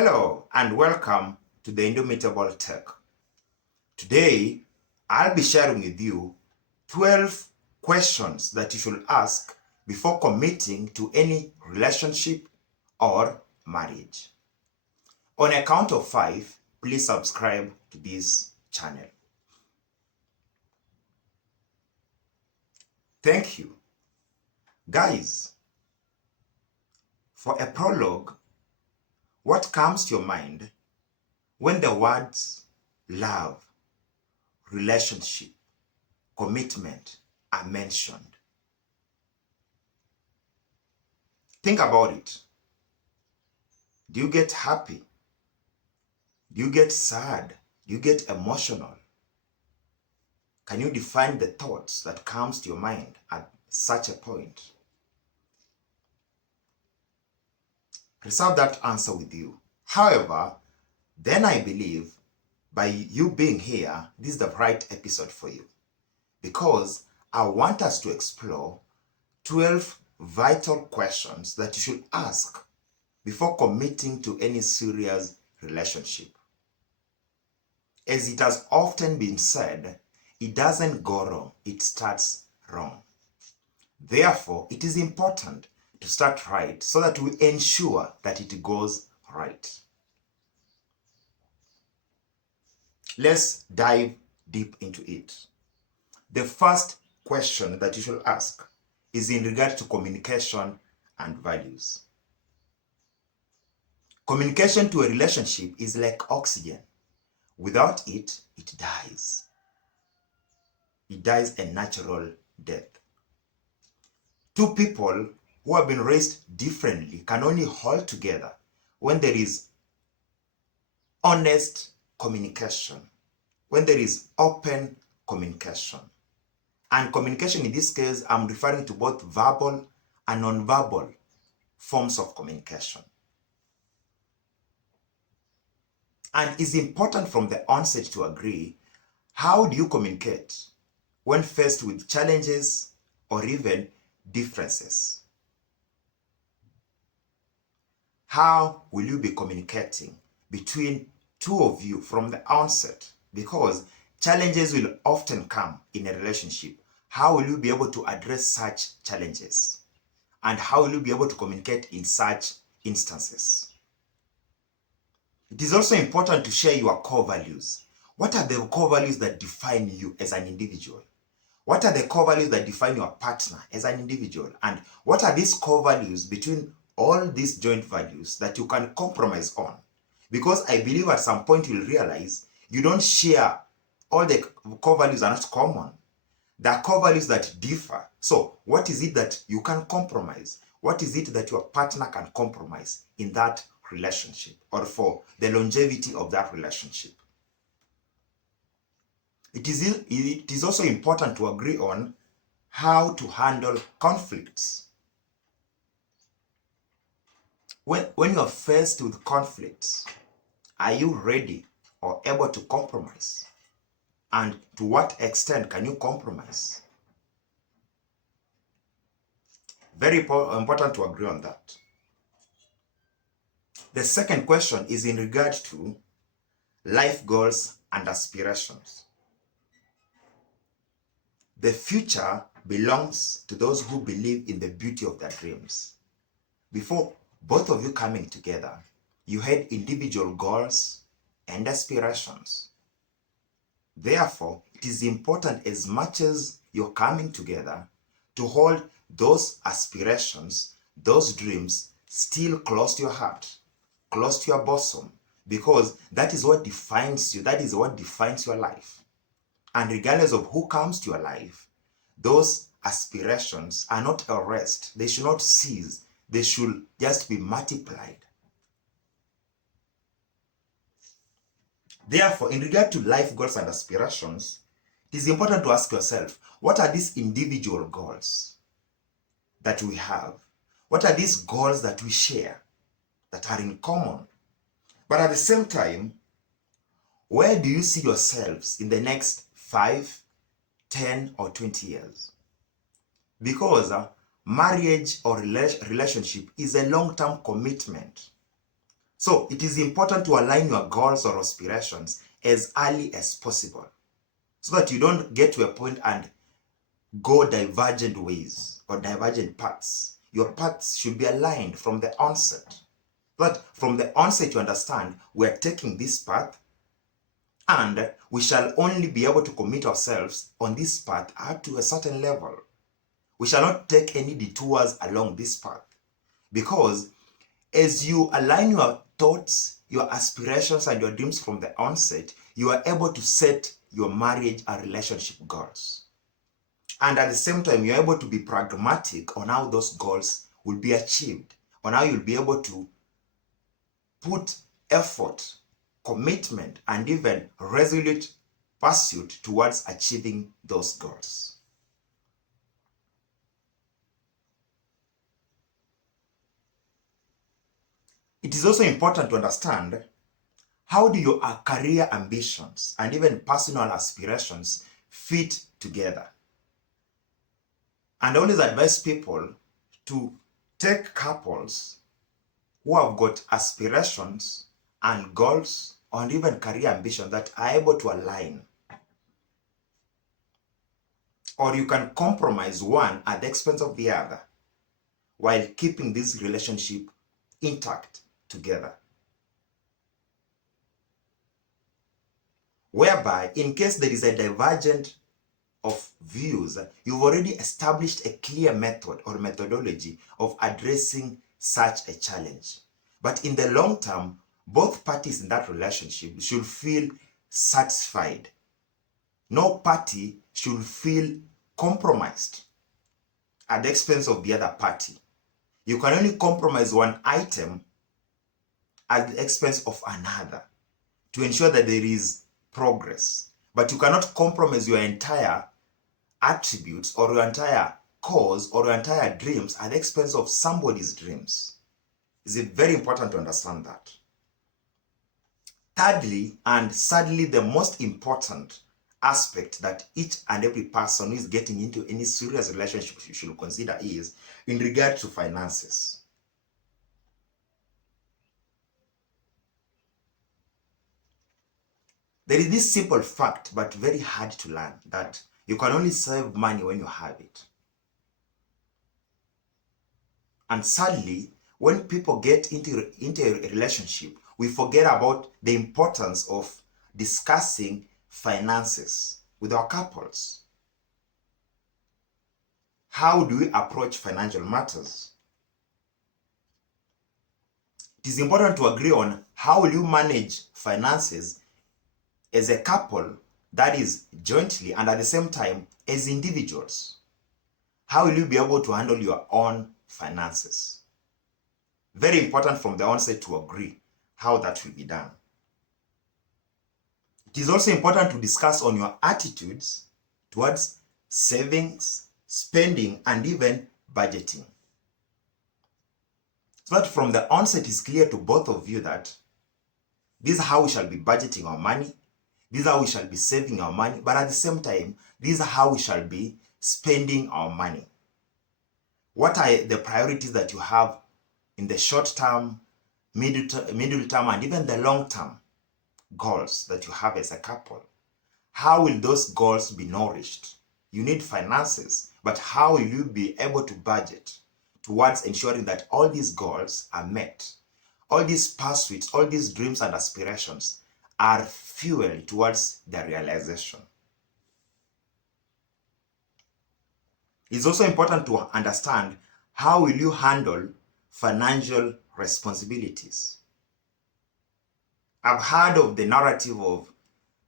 Hello and welcome to the Indomitable Tech. Today, I'll be sharing with you 12 questions that you should ask before committing to any relationship or marriage. On a count of 5, please subscribe to this channel. Thank you. Guys, for a prologue, what comes to your mind when the words love, relationship, commitment are mentioned? Think about it. Do you get happy? Do you get sad? Do you get emotional? Can you define the thoughts that comes to your mind at such a point? Reserve that answer with you. However, then I believe by you being here, this is the right episode for you, because I want us to explore 12 vital questions that you should ask before committing to any serious relationship. As it has often been said, it doesn't go wrong, it starts wrong. Therefore, it is important to start right so that we ensure that it goes right. Let's dive deep into it. The first question that you should ask is in regard to communication and values. Communication to a relationship is like oxygen. Without it, it dies. It dies a natural death. Two people who have been raised differently can only hold together when there is honest communication, when there is open communication. And communication in this case, I'm referring to both verbal and non-verbal forms of communication. And it's important from the onset to agree, how do you communicate when faced with challenges or even differences? How will you be communicating between two of you from the onset? Because challenges will often come in a relationship. How will you be able to address such challenges? And how will you be able to communicate in such instances? It is also important to share your core values. What are the core values that define you as an individual? What are the core values that define your partner as an individual? And what are these core values between all these joint values that you can compromise on? Because I believe at some point you'll realize you don't share, all the core values are not common. There are core values that differ. So what is it that you can compromise? What is it that your partner can compromise in that relationship or for the longevity of that relationship? It is also important to agree on how to handle conflicts. When you're faced with conflicts, are you ready or able to compromise? And to what extent can you compromise? Very important to agree on that. The second question is in regard to life goals and aspirations. The future belongs to those who believe in the beauty of their dreams. Before both of you coming together, you had individual goals and aspirations. Therefore, it is important, as much as you're coming together, to hold those aspirations, those dreams, still close to your heart, close to your bosom, because that is what defines you, that is what defines your life. And regardless of who comes to your life, those aspirations are not a rest. They should not cease. They should just be multiplied. Therefore, in regard to life goals and aspirations, it is important to ask yourself, what are these individual goals that we have? What are these goals that we share, that are in common? But at the same time, where do you see yourselves in the next 5, 10, or 20 years? Because marriage or relationship is a long-term commitment. So it is important to align your goals or aspirations as early as possible so that you don't get to a point and go divergent ways or divergent paths. Your paths should be aligned from the onset. But from the onset, you understand we are taking this path and we shall only be able to commit ourselves on this path up to a certain level. We shall not take any detours along this path, because as you align your thoughts, your aspirations, and your dreams from the onset, you are able to set your marriage and relationship goals. And at the same time, you're able to be pragmatic on how those goals will be achieved, on how you'll be able to put effort, commitment, and even resolute pursuit towards achieving those goals. It is also important to understand how do your career ambitions and even personal aspirations fit together. And I always advise people to take couples who have got aspirations and goals and even career ambition that are able to align. Or you can compromise one at the expense of the other while keeping this relationship intact together. Whereby, in case there is a divergence of views, you've already established a clear method or methodology of addressing such a challenge. But in the long term, both parties in that relationship should feel satisfied. No party should feel compromised at the expense of the other party. You can only compromise one item at the expense of another to ensure that there is progress. But you cannot compromise your entire attributes or your entire cause or your entire dreams at the expense of somebody's dreams. It's very important to understand that. Thirdly, and sadly the most important aspect that each and every person who is getting into any serious relationship should consider is in regard to finances. There is this simple fact, but very hard to learn, that you can only save money when you have it. And sadly, when people get into a relationship, we forget about the importance of discussing finances with our couples. How do we approach financial matters? It is important to agree on how will you manage finances as a couple, that is jointly, and at the same time as individuals. How will you be able to handle your own finances? Very important from the onset to agree how that will be done. It is also important to discuss on your attitudes towards savings, spending, and even budgeting. So that from the onset it's clear to both of you that this is how we shall be budgeting our money, this is how we shall be saving our money, but at the same time, this is how we shall be spending our money. What are the priorities that you have in the short term, middle term, and even the long term goals that you have as a couple? How will those goals be nourished? You need finances, but how will you be able to budget towards ensuring that all these goals are met? All these pursuits, all these dreams and aspirations are fuel towards their realization. It's also important to understand how will you handle financial responsibilities. I've heard of the narrative of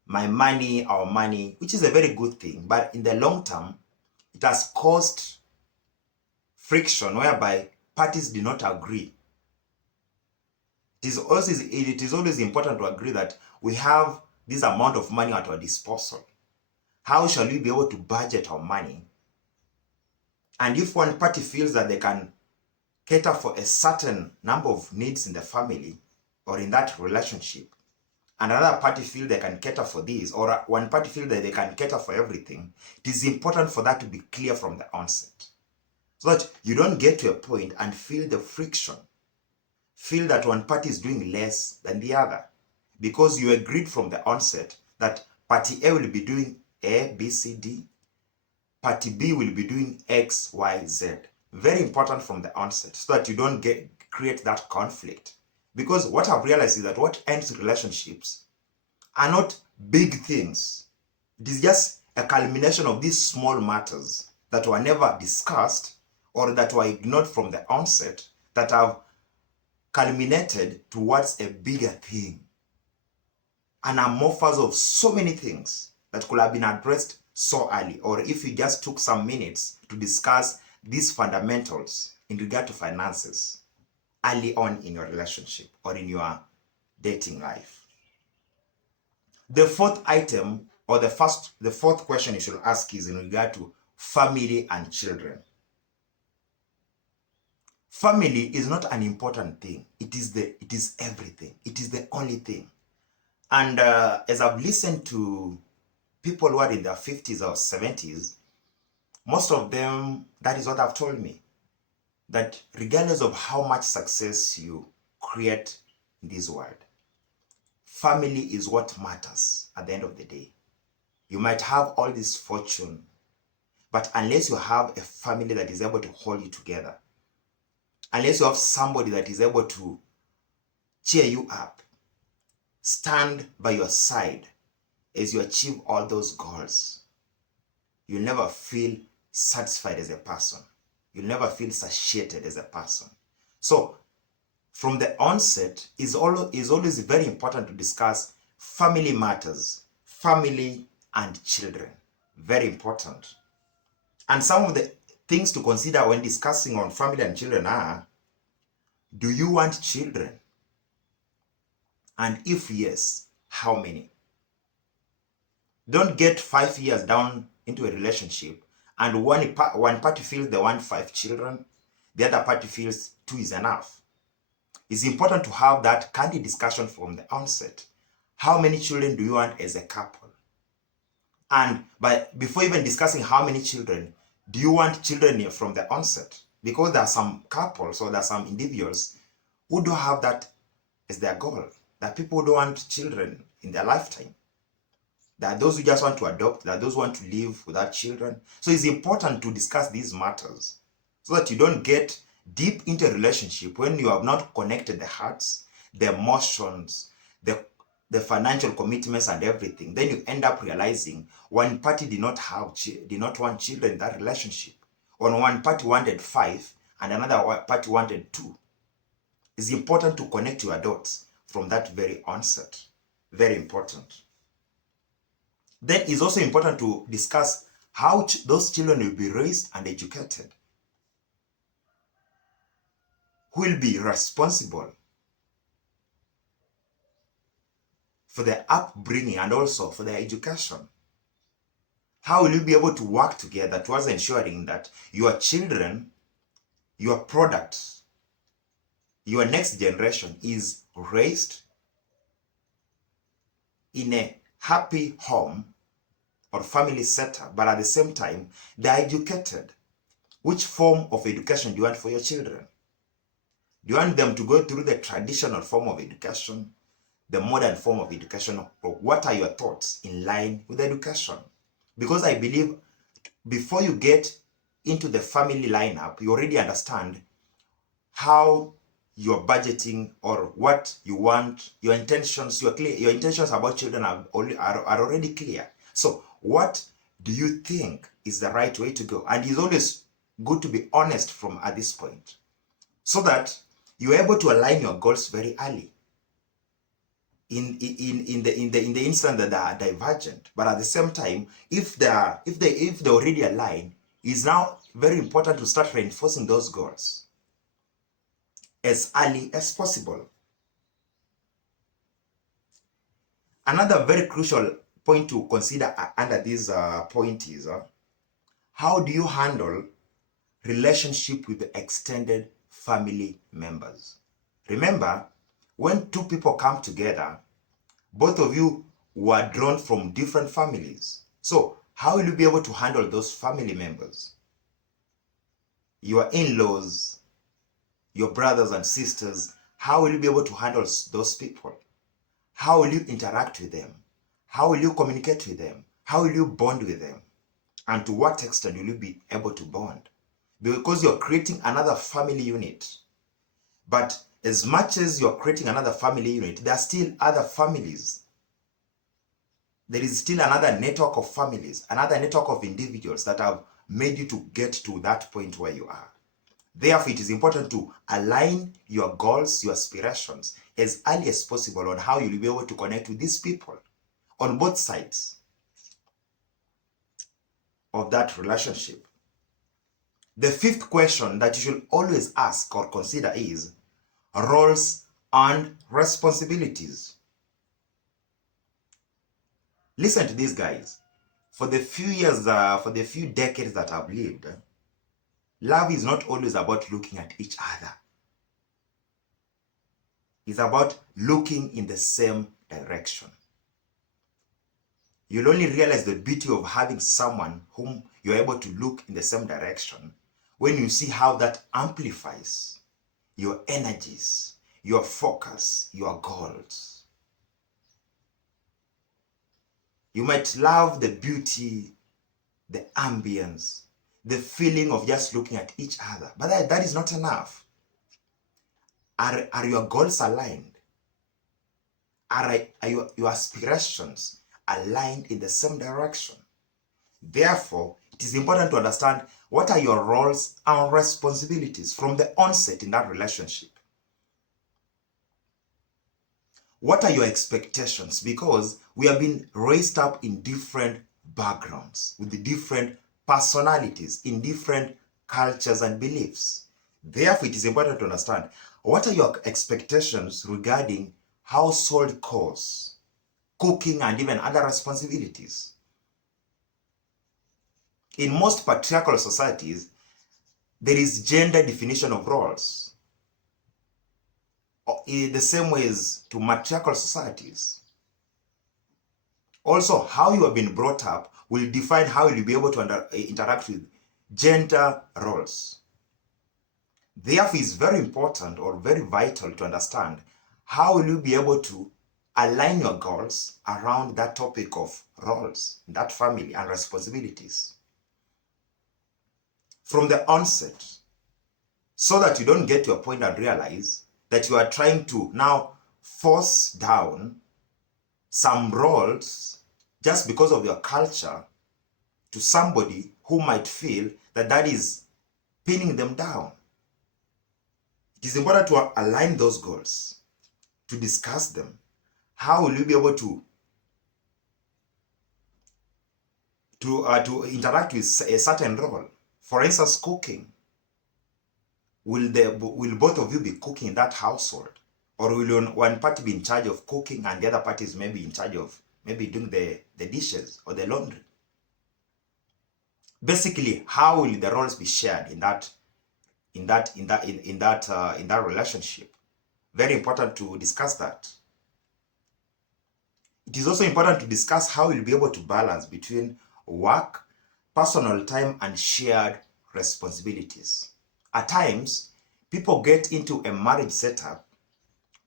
my money, our money, which is a very good thing, but in the long term, it has caused friction whereby parties do not agree. It is always important to agree that we have this amount of money at our disposal. How shall we be able to budget our money? And if one party feels that they can cater for a certain number of needs in the family or in that relationship, and another party feel they can cater for this, or one party feel that they can cater for everything, it is important for that to be clear from the onset, so that you don't get to a point and feel the friction, feel that one party is doing less than the other, because you agreed from the onset that party A will be doing A, B, C, D, party B will be doing X, Y, Z. Very important from the onset, so that you don't create that conflict. Because what I've realized is that what ends relationships are not big things. It is just a culmination of these small matters that were never discussed or that were ignored from the onset, that have culminated towards a bigger thing. An amorphous of so many things that could have been addressed so early, or if you just took some minutes to discuss these fundamentals in regard to finances early on in your relationship or in your dating life. The fourth item, or the fourth question you should ask is in regard to family and children. Family is not an important thing. It is everything. It is the only thing. And as I've listened to people who are in their 50s or 70s, most of them, that is what they've told me, that regardless of how much success you create in this world, family is what matters at the end of the day. You might have all this fortune, but unless you have a family that is able to hold you together, unless you have somebody that is able to cheer you up, stand by your side as you achieve all those goals, you'll never feel satisfied as a person. You'll never feel satiated as a person. So from the onset, is always very important to discuss family matters, family and children. Very important. And some of the things to consider when discussing on family and children are, do you want children? And if yes, how many? Don't get 5 years down into a relationship and one party feels they want 5 children, the other party feels 2 is enough. It's important to have that candid discussion from the onset. How many children do you want as a couple? And before even discussing how many children, do you want children from the onset? Because there are some couples or there are some individuals who don't have that as their goal. There are people who don't want children in their lifetime. There are those who just want to adopt. There are those who want to live without children. So it's important to discuss these matters so that you don't get deep into a relationship when you have not connected the hearts, the emotions, the financial commitments and everything. Then you end up realizing one party did not want children in that relationship. Or one party wanted 5 and another party wanted 2. It's important to connect your dots from that very onset. Very important. Then it's also important to discuss how those children will be raised and educated. Who will be responsible for their upbringing and also for their education? How will you be able to work together towards ensuring that your children, your product, your next generation is raised in a happy home or family setup, but at the same time, they're educated? Which form of education do you want for your children? Do you want them to go through the traditional form of education, the modern form of education, or what are your thoughts in line with education? Because I believe before you get into the family lineup, you already understand how you're budgeting or what you want, your intentions, your intentions about children are already clear. So what do you think is the right way to go? And it's always good to be honest at this point, so that you're able to align your goals very early. In the instant that they are divergent, but at the same time, if they already align, it's now very important to start reinforcing those goals as early as possible. Another very crucial point to consider under this point is how do you handle relationship with the extended family members? Remember, when 2 people come together, both of you were drawn from different families. So how will you be able to handle those family members? Your in-laws, your brothers and sisters, How will you be able to handle those people? How will you interact with them? How will you communicate with them? How will you bond with them? And to what extent will you be able to bond? Because you're creating another family unit. But as much as you're creating another family unit, there are still other families. There is still another network of families, another network of individuals that have made you to get to that point where you are. Therefore, it is important to align your goals, your aspirations as early as possible on how you'll be able to connect with these people on both sides of that relationship. The fifth question that you should always ask or consider is roles and responsibilities. Listen to these guys. For the few decades that I've lived, love is not always about looking at each other. It's about looking in the same direction. You'll only realize the beauty of having someone whom you're able to look in the same direction when you see how that amplifies your energies, your focus, your goals. You might love the beauty, the ambience, the feeling of just looking at each other, but that is not enough. Are your goals aligned? Are your aspirations aligned in the same direction? Therefore, it is important to understand what are your roles and responsibilities from the onset in that relationship. What are your expectations? Because we have been raised up in different backgrounds, with the different personalities, in different cultures and beliefs. Therefore, it is important to understand what are your expectations regarding household chores, cooking, and even other responsibilities. In most patriarchal societies, there is gender definition of roles. In the same ways to matriarchal societies. Also, how you have been brought up will define how you'll be able to interact with gender roles. Therefore, it's very important or very vital to understand how will you be able to align your goals around that topic of roles, that family and responsibilities from the onset, so that you don't get to a point and realize that you are trying to now force down some roles just because of your culture to somebody who might feel that that is pinning them down. It is important to align those goals, to discuss them. How will you be able to interact with a certain role? For instance, cooking. Will both of you be cooking in that household? Or will one party be in charge of cooking and the other party is maybe in charge of maybe doing the dishes or the laundry? Basically, how will the roles be shared in that relationship? Very important to discuss that. It is also important to discuss how you'll be able to balance between work, personal time, and shared responsibilities. At times, people get into a marriage setup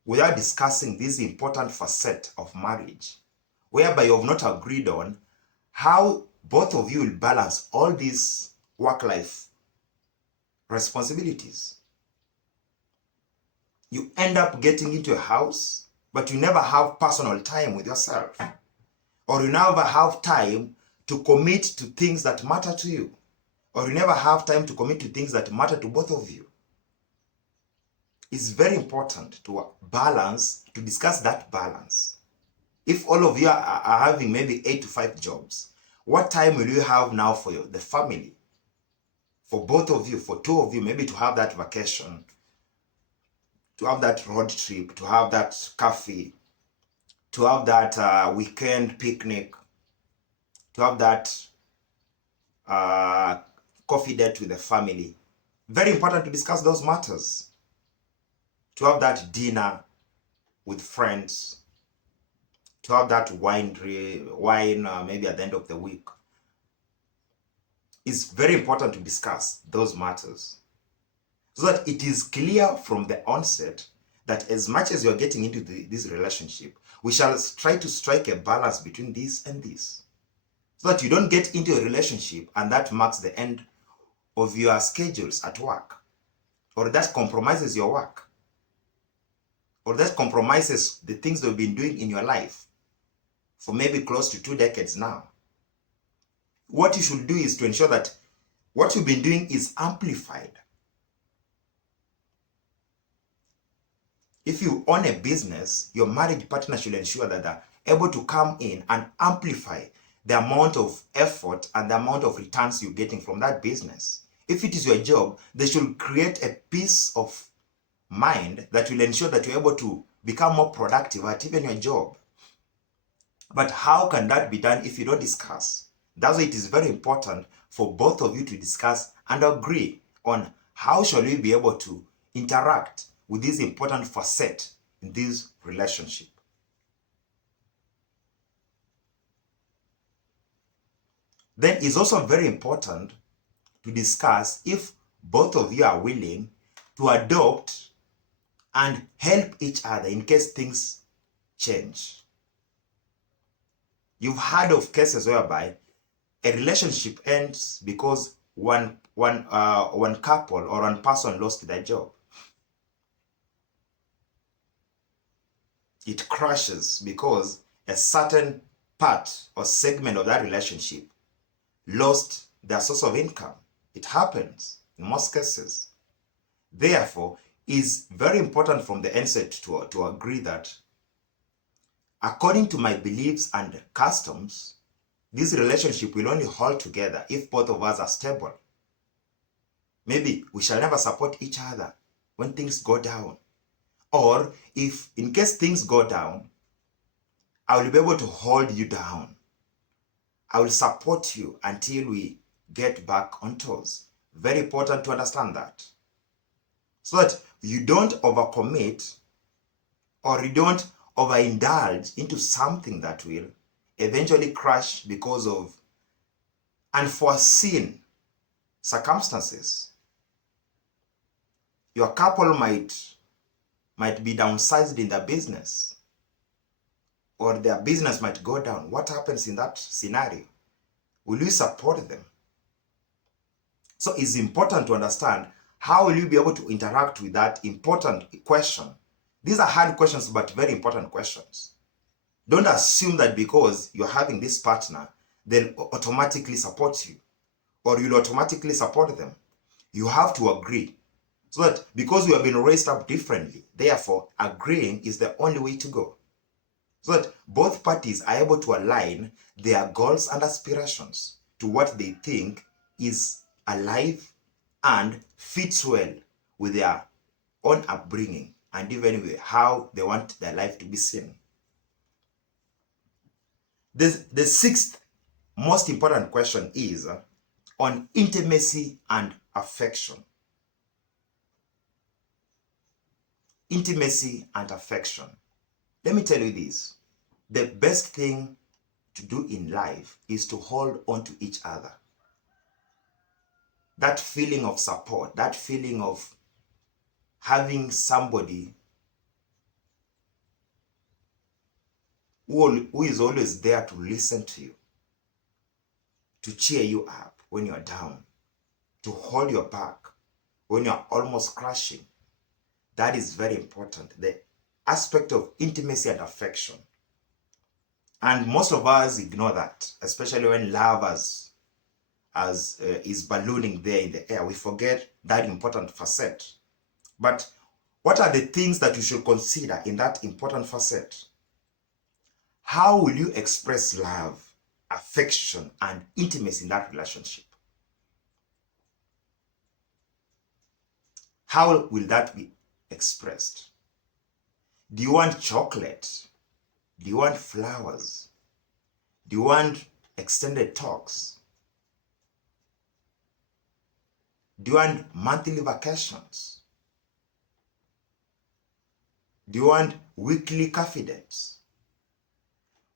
without discussing this important facet of marriage, whereby you have not agreed on how both of you will balance all these work-life responsibilities. You end up getting into a house, but you never have personal time with yourself. Or you never have time to commit to things that matter to you. Or you never have time to commit to things that matter to both of you. It's very important to balance, to discuss that balance. If all of you are having maybe 8 to 5 jobs, what time will you have now for the family? For both of you, for 2 of you, maybe to have that vacation, to have that road trip, to have that coffee, to have that weekend picnic, to have that coffee date with the family. Very important to discuss those matters. To have that dinner with friends, to have that wine maybe at the end of the week. It's very important to discuss those matters so that it is clear from the onset that as much as you're getting into this relationship, we shall try to strike a balance between this and this, so that you don't get into a relationship and that marks the end of your schedules at work, or that compromises your work, or that compromises the things you've been doing in your life for maybe close to 2 decades now. What you should do is to ensure that what you've been doing is amplified. If you own a business, your marriage partner should ensure that they're able to come in and amplify the amount of effort and the amount of returns you're getting from that business. If it is your job, they should create a peace of mind that will ensure that you're able to become more productive at even your job. But how can that be done if you don't discuss? That's why it is very important for both of you to discuss and agree on how shall we be able to interact with this important facet in this relationship. Then it's also very important to discuss if both of you are willing to adopt and help each other in case things change. You've heard of cases whereby a relationship ends because one couple or one person lost their job. It crashes because a certain part or segment of that relationship lost their source of income. It happens in most cases. Therefore, it's very important from the onset to agree that according to my beliefs and customs, this relationship will only hold together if both of us are stable. Maybe we shall never support each other when things go down. Or if in case things go down, I will be able to hold you down. I will support you until we get back on toes. Very important to understand that. So that you don't overcommit or you don't overindulge into something that will eventually crash because of unforeseen circumstances. Your couple might be downsized in their business, or their business might go down. What happens in that scenario? Will you support them? So it's important to understand how will you be able to interact with that important question. These are hard questions, but very important questions. Don't assume that because you're having this partner, they'll automatically support you, or you'll automatically support them. You have to agree. So that because we have been raised up differently, therefore agreeing is the only way to go. So that both parties are able to align their goals and aspirations to what they think is alive and fits well with their own upbringing and even with how they want their life to be seen. The sixth most important question is on intimacy and affection. Intimacy and affection. Let me tell you this. The best thing to do in life is to hold on to each other. That feeling of support, that feeling of having somebody who is always there to listen to you, to cheer you up when you're down, to hold your back when you're almost crashing. That is very important. The aspect of intimacy and affection. And most of us ignore that, especially when love is ballooning there in the air. We forget that important facet. But what are the things that you should consider in that important facet? How will you express love, affection, and intimacy in that relationship? How will that be expressed? Do you want chocolate? Do you want flowers? Do you want extended talks? Do you want monthly vacations? Do you want weekly coffee dates?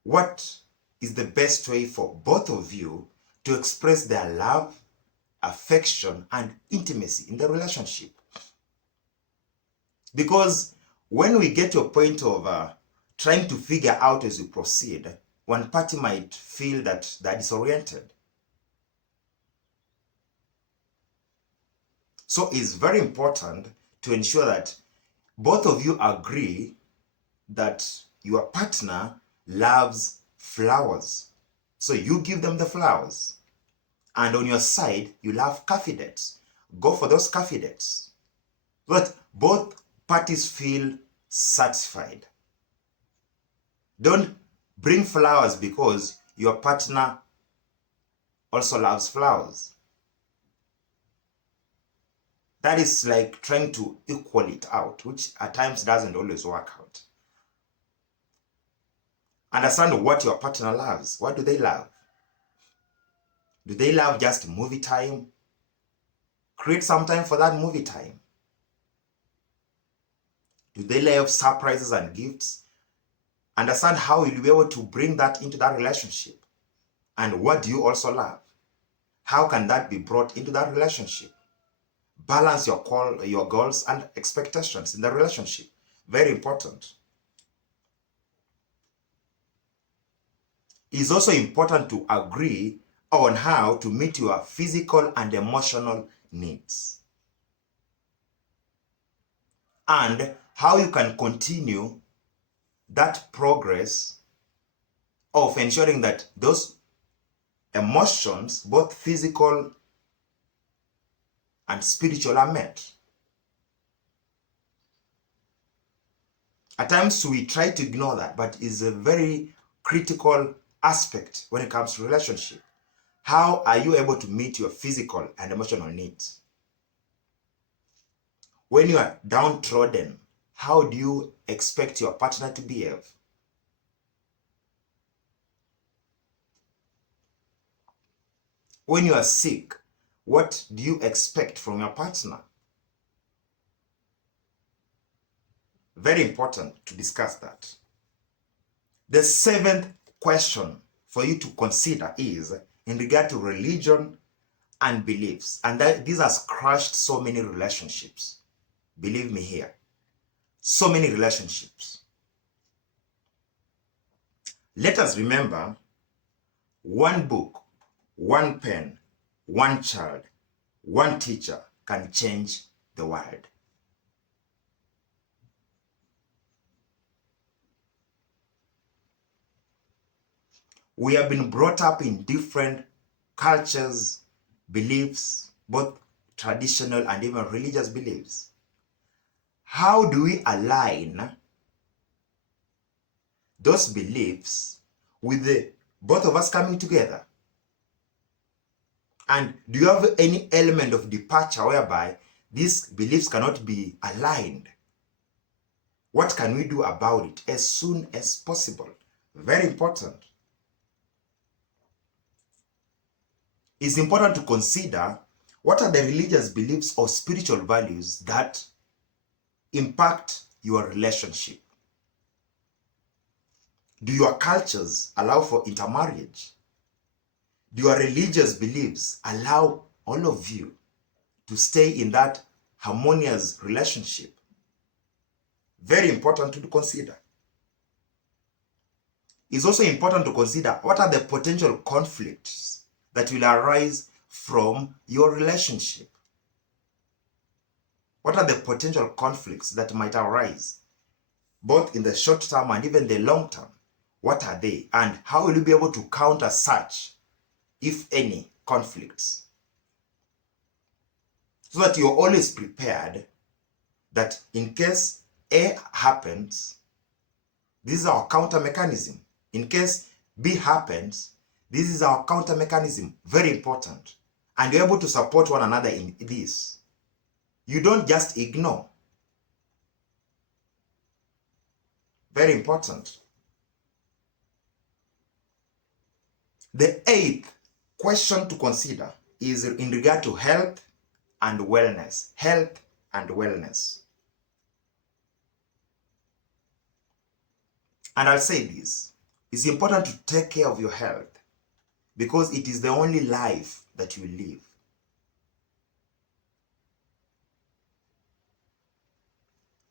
What is the best way for both of you to express their love, affection, and intimacy in the relationship? Because when we get to a point of trying to figure out as we proceed, one party might feel that they're disoriented. So it's very important to ensure that both of you agree that your partner loves flowers. So you give them the flowers. And on your side, you love coffee dates. Go for those coffee dates. So that both parties feel satisfied. Don't bring flowers because your partner also loves flowers. That is like trying to equal it out, which at times doesn't always work out. Understand what your partner loves. What do they love? Do they love just movie time? Create some time for that movie time. Do they love surprises and gifts? Understand how you'll be able to bring that into that relationship. And what do you also love? How can that be brought into that relationship? Balance your goals and expectations in the relationship. Very important. It's also important to agree on how to meet your physical and emotional needs, and how you can continue that progress of ensuring that those emotions, both physical and spiritual, are met. At times we try to ignore that, but it's a very critical aspect when it comes to relationship. How are you able to meet your physical and emotional needs? When you are downtrodden, how do you expect your partner to behave? When you are sick, what do you expect from your partner? Very important to discuss that. The seventh question for you to consider is in regard to religion and beliefs. And this has crushed so many relationships. Believe me here. So many relationships. Let us remember, one book, one pen, one child, one teacher can change the world. We have been brought up in different cultures, beliefs, both traditional and even religious beliefs. How do we align those beliefs with both of us coming together? And do you have any element of departure whereby these beliefs cannot be aligned? What can we do about it as soon as possible? Very important. It's important to consider what are the religious beliefs or spiritual values that impact your relationship. Do your cultures allow for intermarriage? Do your religious beliefs allow all of you to stay in that harmonious relationship? Very important to consider. It's also important to consider what are the potential conflicts that will arise from your relationship. What are the potential conflicts that might arise, both in the short term and even the long term? What are they? And how will you be able to counter such, if any, conflicts? So that you're always prepared that in case A happens, this is our counter mechanism. In case B happens, this is our counter mechanism. Very important. And you're able to support one another in this. You don't just ignore. Very important. The eighth question to consider is in regard to health and wellness. Health and wellness. And I'll say this. It's important to take care of your health because it is the only life that you live.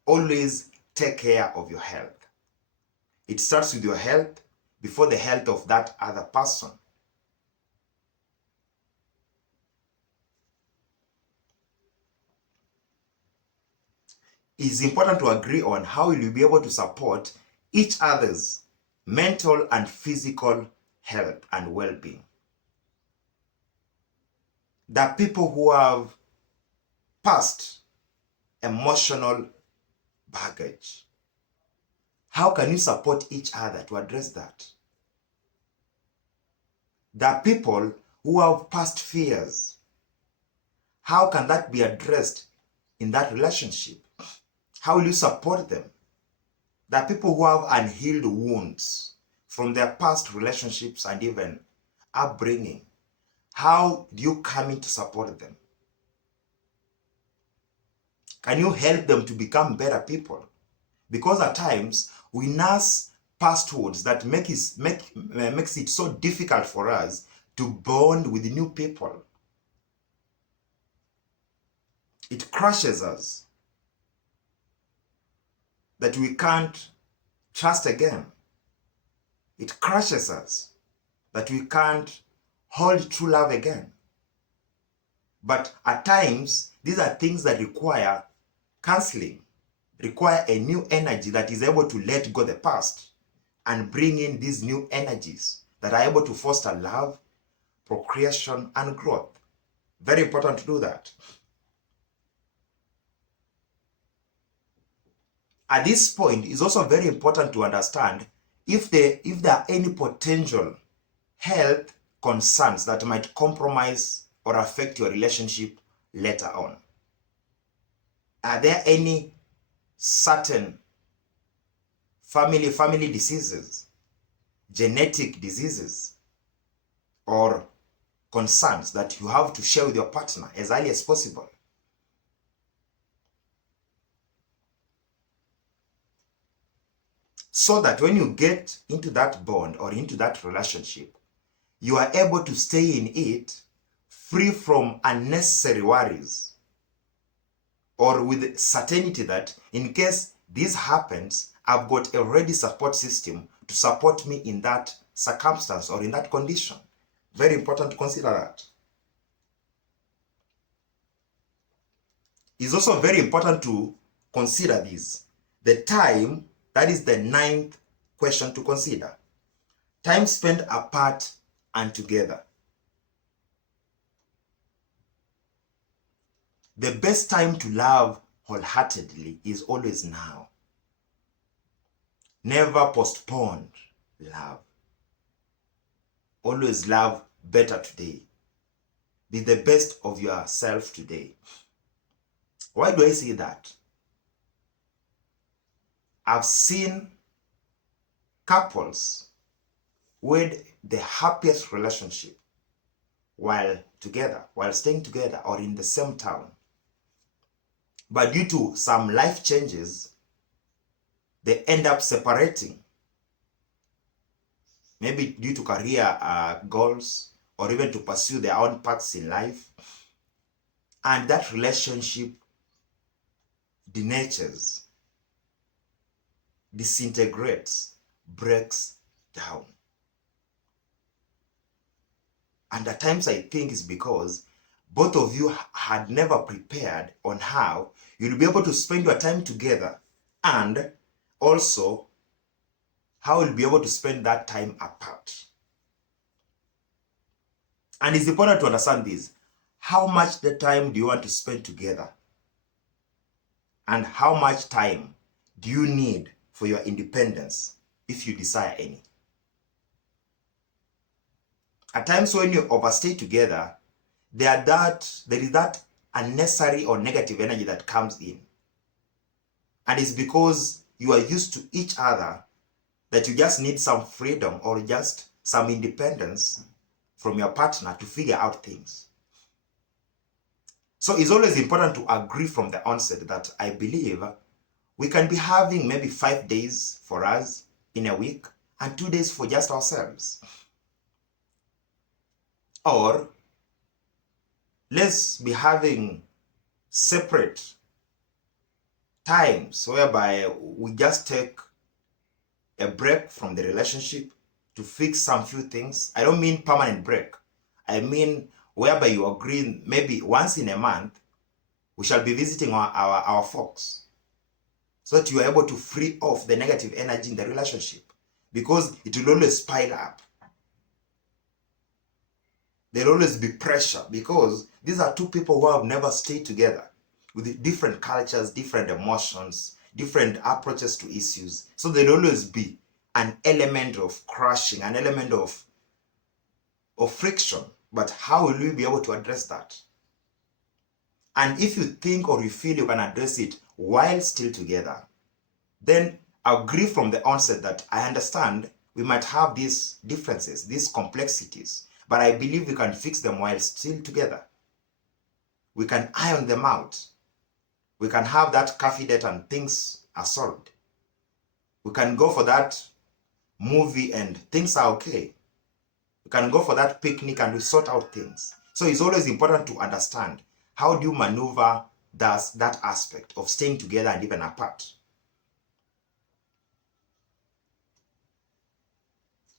Always take care of your health. It starts with your health before the health of that other person. It's important to agree on how you'll be able to support each other's mental and physical health and well-being. There are people who have past emotional baggage. How can you support each other to address that? There are people who have past fears. How can that be addressed in that relationship? How will you support them? There are people who have unhealed wounds from their past relationships and even upbringing. How do you come in to support them? Can you help them to become better people? Because at times we nurse past wounds that makes it so difficult for us to bond with new people. It crushes us that we can't trust again. It crushes us that we can't hold true love again. But at times, these are things that require counseling, require a new energy that is able to let go the past and bring in these new energies that are able to foster love, procreation, and growth. Very important to do that. At this point, it's also very important to understand if there are any potential health concerns that might compromise or affect your relationship later on. Are there any certain family diseases, genetic diseases, or concerns that you have to share with your partner as early as possible? So that when you get into that bond or into that relationship, you are able to stay in it free from unnecessary worries, or with certainty that in case this happens, I've got a ready support system to support me in that circumstance or in that condition. Very important to consider that. It's also very important to consider this. The time, that is the 9th question to consider. Time spent apart and together. The best time to love wholeheartedly is always now. Never postpone love. Always love better today. Be the best of yourself today. Why do I say that? I've seen couples with the happiest relationship while together, while staying together or in the same town. But due to some life changes, they end up separating. Maybe due to career goals or even to pursue their own paths in life. And that relationship denatures, disintegrates, breaks down. And at times I think it's because both of you had never prepared on how you'll be able to spend your time together, and also how you'll be able to spend that time apart. And it's important to understand this. How much the time do you want to spend together? And how much time do you need for your independence, if you desire any? At times when you overstay together, there is that unnecessary or negative energy that comes in. And it's because you are used to each other that you just need some freedom or just some independence from your partner to figure out things. So it's always important to agree from the onset that I believe we can be having maybe 5 days for us in a week and 2 days for just ourselves. Or let's be having separate times whereby we just take a break from the relationship to fix some few things. I don't mean permanent break. I mean whereby you agree maybe once in a month we shall be visiting our folks, so that you are able to free off the negative energy in the relationship, because it will always pile up. There'll always be pressure, because these are two people who have never stayed together, with different cultures, different emotions, different approaches to issues. So there'll always be an element of crushing, an element of friction. But how will you be able to address that? And if you think or you feel you can address it while still together, then agree from the onset that I understand we might have these differences, these complexities, but I believe we can fix them while still together. We can iron them out. We can have that coffee date and things are solved. We can go for that movie and things are okay. We can go for that picnic and we sort out things. So it's always important to understand, how do you maneuver that aspect of staying together and even apart?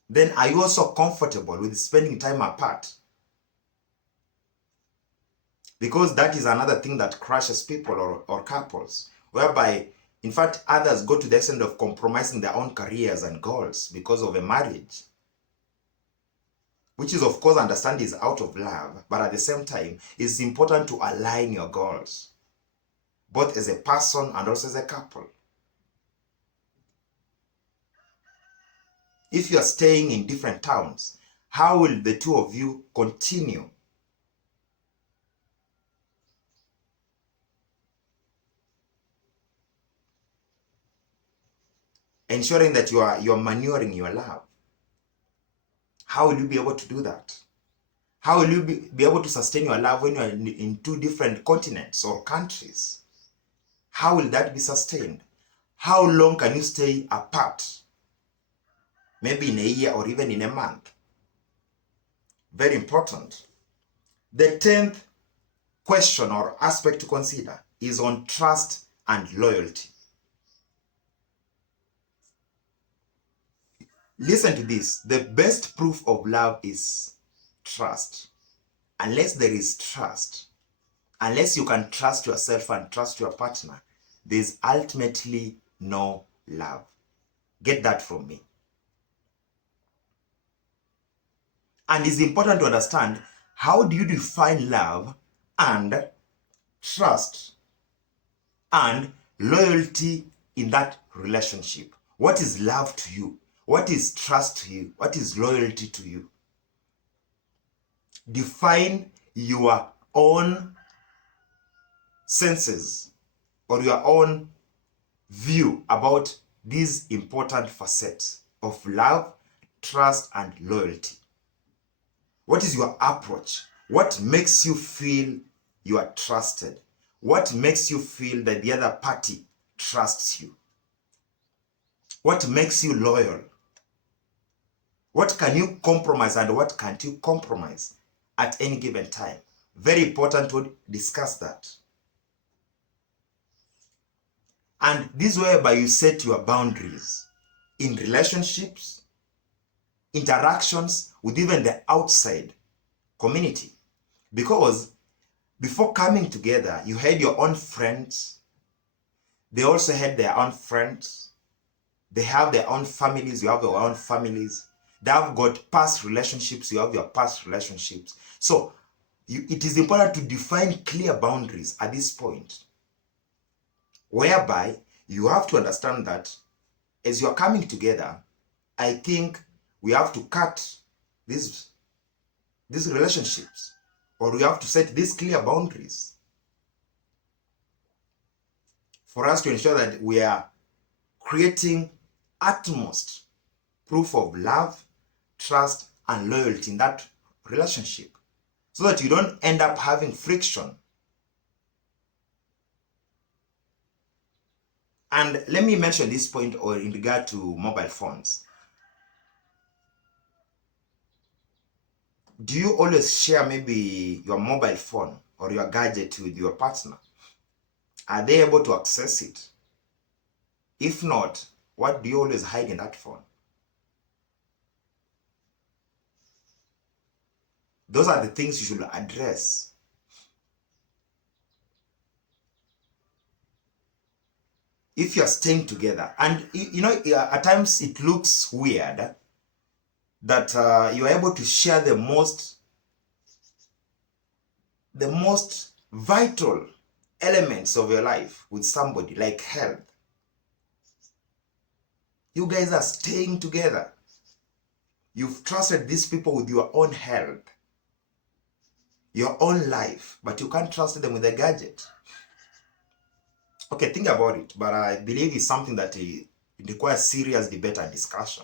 Then are you also comfortable with spending time apart? Because that is another thing that crushes people or couples, whereby, in fact, others go to the extent of compromising their own careers and goals because of a marriage, which is, of course, understand is out of love, but at the same time, it's important to align your goals, both as a person and also as a couple. If you are staying in different towns, how will the two of you continue ensuring that you are manuring your love? How will you be able to do that? How will you be able to sustain your love when you are in two different continents or countries? How will that be sustained? How long can you stay apart? Maybe in a year or even in a month. Very important. The 10th question or aspect to consider is on trust and loyalty. Listen to this. The best proof of love is trust. Unless there is trust, unless you can trust yourself and trust your partner, there's ultimately no love. Get that from me. And it's important to understand, how do you define love and trust and loyalty in that relationship? What is love to you? What is trust to you? What is loyalty to you? Define your own senses or your own view about these important facets of love, trust, and loyalty. What is your approach? What makes you feel you are trusted? What makes you feel that the other party trusts you? What makes you loyal? What can you compromise and what can't you compromise at any given time? Very important to discuss that. And this whereby you set your boundaries in relationships, interactions with even the outside community. Because before coming together, you had your own friends. They also had their own friends. They have their own families. You have your own families. They have got past relationships. You have your past relationships. So it is important to define clear boundaries at this point, whereby you have to understand that as you are coming together, I think we have to cut these relationships, or we have to set these clear boundaries for us to ensure that we are creating utmost proof of love, trust, and loyalty in that relationship, so that you don't end up having friction. And let me mention this point or in regard to mobile phones. Do you always share maybe your mobile phone or your gadget with your partner? Are they able to access it? If not, what do you always hide in that phone? Those are the things you should address. If you're staying together, and at times it looks weird that you're able to share the most vital elements of your life with somebody, like health. You guys are staying together. You've trusted these people with your own health, your own life, but you can't trust them with a gadget. Okay, think about it, but I believe it's something that it requires serious debate and discussion.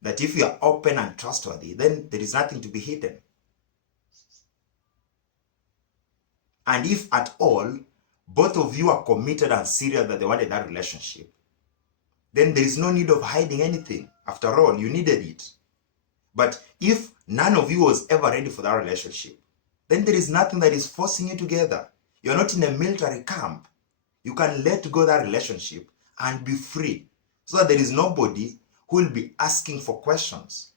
That if you are open and trustworthy, then there is nothing to be hidden. And if at all, both of you are committed and serious that they wanted that relationship, then there is no need of hiding anything. After all, you needed it. But if none of you was ever ready for that relationship, then there is nothing that is forcing you together. You're not in a military camp. You can let go of that relationship and be free, so that there is nobody who will be asking for questions,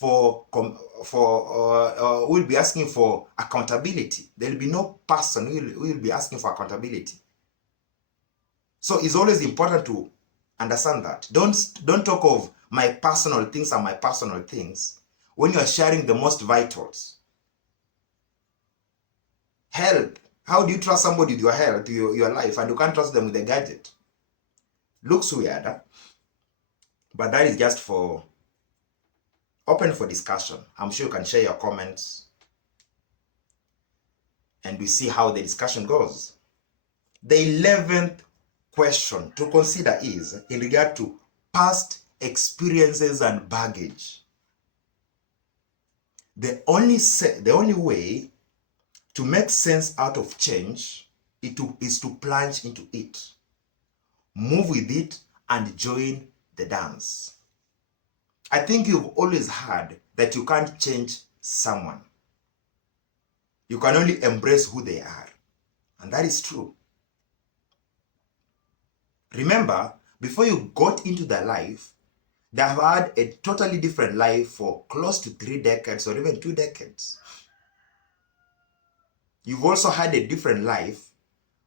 who will be asking for accountability. There will be no person who will be asking for accountability. So it's always important to understand that. Don't talk of my personal things and my personal things when you are sharing the most vitals. Health. How do you trust somebody with your health, your life, and you can't trust them with a gadget? Looks weird, huh? But that is just open for discussion. I'm sure you can share your comments and we see how the discussion goes. The 11th question to consider is in regard to past experiences and baggage. The only way to make sense out of change is to plunge into it, move with it, and join the dance. I think you've always heard that you can't change someone. You can only embrace who they are. And that is true. Remember, before you got into their life, they have had a totally different life for close to 3 decades or even 2 decades. You've also had a different life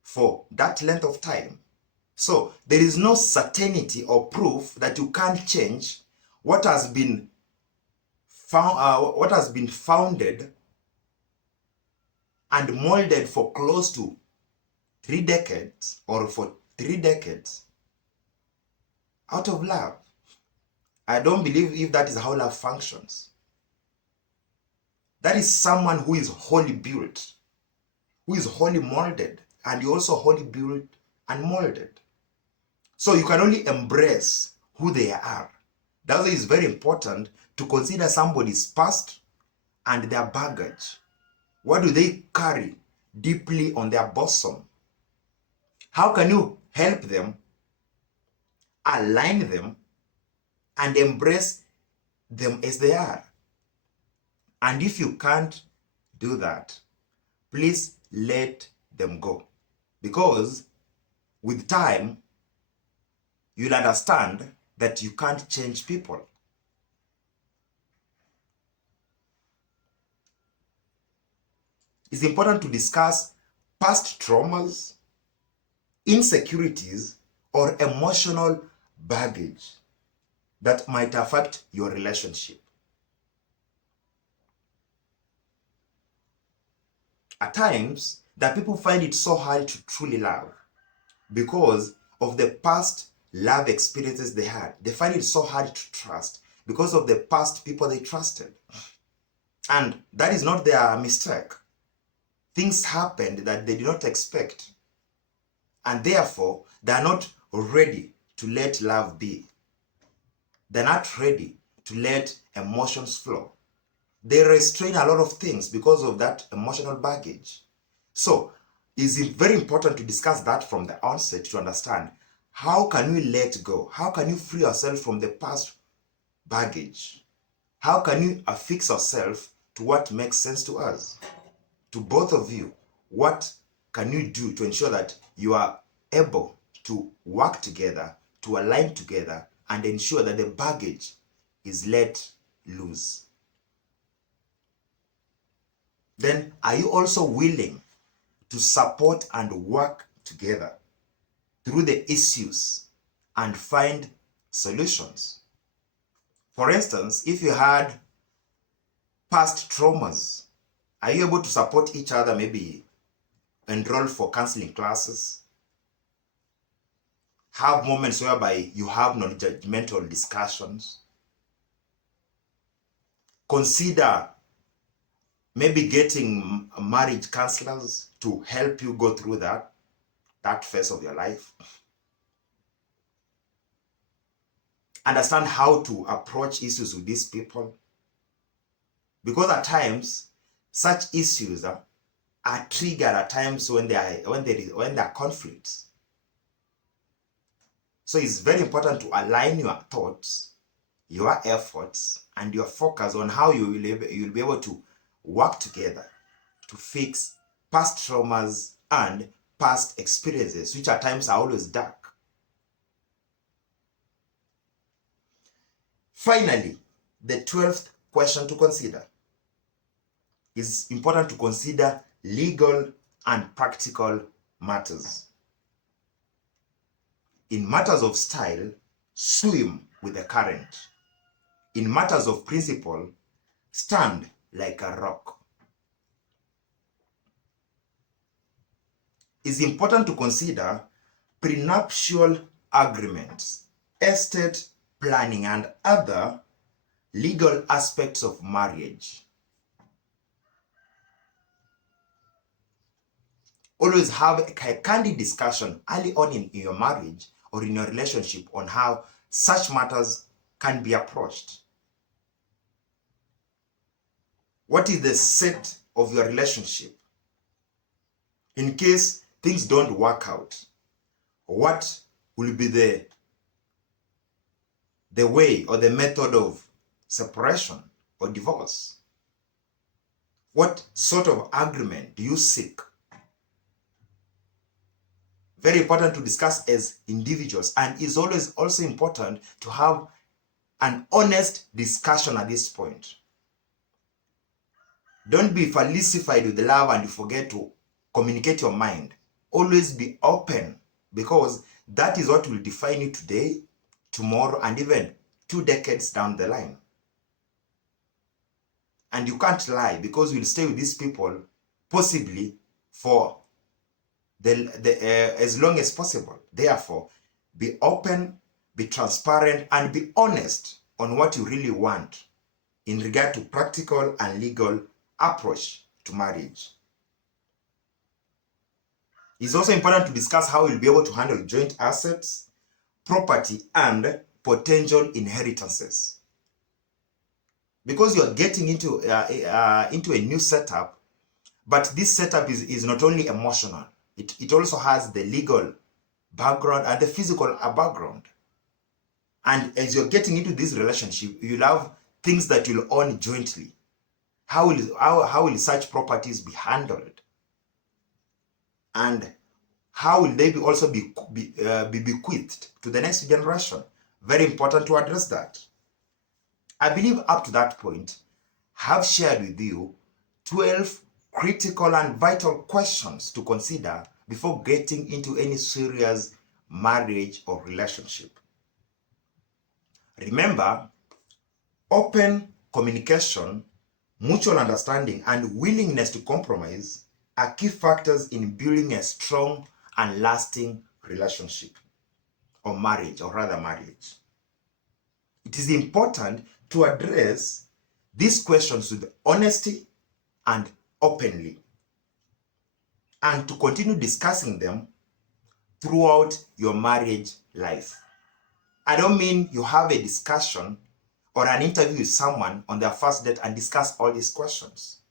for that length of time. So there is no certainty or proof that you can't change what has been founded and molded for close to 3 decades or for 3 decades out of love. I don't believe if that is how love functions. That is someone who is wholly built, who is wholly molded, and you're also wholly built and molded. So you can only embrace who they are. That's why it's very important to consider somebody's past and their baggage. What do they carry deeply on their bosom? How can you help them, align them, and embrace them as they are? And if you can't do that, please let them go. Because with time, you'll understand that you can't change people. It's important to discuss past traumas, insecurities, or emotional baggage that might affect your relationship. At times, that people find it so hard to truly love because of the past love experiences they had. They find it so hard to trust because of the past people they trusted. And that is not their mistake. Things happened that they did not expect. And therefore, they are not ready to let love be. They're not ready to let emotions flow. They restrain a lot of things because of that emotional baggage. So, it's very important to discuss that from the onset to understand how can we let go? How can you free yourself from the past baggage? How can you affix yourself to what makes sense to us? To both of you, what can you do to ensure that you are able to work together, to align together, and ensure that the baggage is let loose. Then, are you also willing to support and work together through the issues and find solutions? For instance, if you had past traumas, are you able to support each other, maybe enroll for counseling classes, have moments whereby you have non-judgmental discussions, consider maybe getting marriage counselors to help you go through that phase of your life. Understand how to approach issues with these people. Because at times, such issues are triggered at times when there are conflicts. So it's very important to align your thoughts, your efforts, and your focus on how you'll be able to work together to fix past traumas and past experiences, which at times are always dark. Finally, the 12th question to consider is important to consider legal and practical matters. In matters of style, swim with the current. In matters of principle, stand like a rock. It's important to consider prenuptial agreements, estate planning, and other legal aspects of marriage. Always have a candid discussion early on in your marriage or in your relationship on how such matters can be approached. What is the set of your relationship? In case things don't work out, what will be the way or the method of separation or divorce? What sort of agreement do you seek? Very important to discuss as individuals, and it's always also important to have an honest discussion at this point. Don't be falsified with love and you forget to communicate your mind. Always be open, because that is what will define you today, tomorrow, and even 2 decades down the line. And you can't lie, because you'll stay with these people possibly for as long as possible. Therefore, be open, be transparent, and be honest on what you really want in regard to practical and legal approach to marriage. It's also important to discuss how you'll be able to handle joint assets, property, and potential inheritances. Because you're getting into a new setup, but this setup is not only emotional, it also has the legal background and the physical background. And as you're getting into this relationship, you'll have things that you'll own jointly. How will such properties be handled? And how will they also be bequeathed to the next generation? Very important to address that. I believe up to that point, I have shared with you 12 critical and vital questions to consider before getting into any serious marriage or relationship. Remember, open communication, mutual understanding, and willingness to compromise are key factors in building a strong and lasting relationship or marriage, or rather marriage. It is important to address these questions with honesty and openly, and to continue discussing them throughout your marriage life. I don't mean you have a discussion or an interview with someone on their first date and discuss all these questions.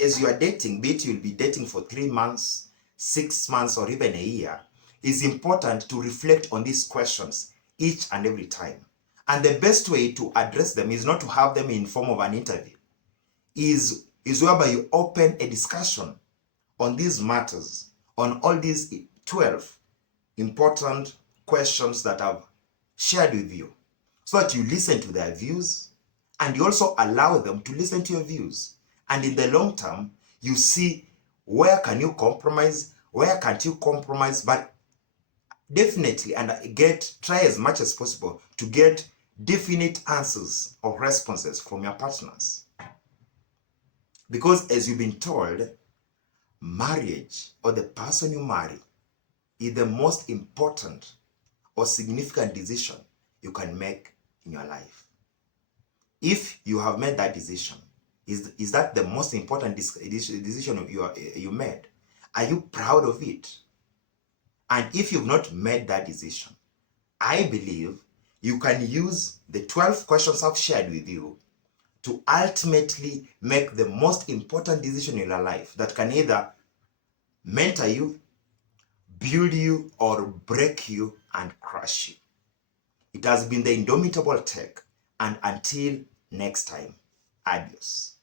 As you are dating, be it you'll be dating for 3 months, 6 months, or even a year, it's important to reflect on these questions each and every time. And the best way to address them is not to have them in form of an interview, is whereby you open a discussion on these matters, on all these 12 important questions that I've shared with you so that you listen to their views and you also allow them to listen to your views. And in the long term, you see where can you compromise, where can't you compromise, but definitely and try as much as possible to get definite answers or responses from your partners. Because as you've been told, marriage or the person you marry is the most important or significant decision you can make in your life. If you have made that decision, is that the most important decision you made? Are you proud of it? And if you've not made that decision, I believe you can use the 12 questions I've shared with you to ultimately make the most important decision in your life that can either mentor you, build you, or break you and crush you. It has been the Indomitable Tech, and until next time, adios.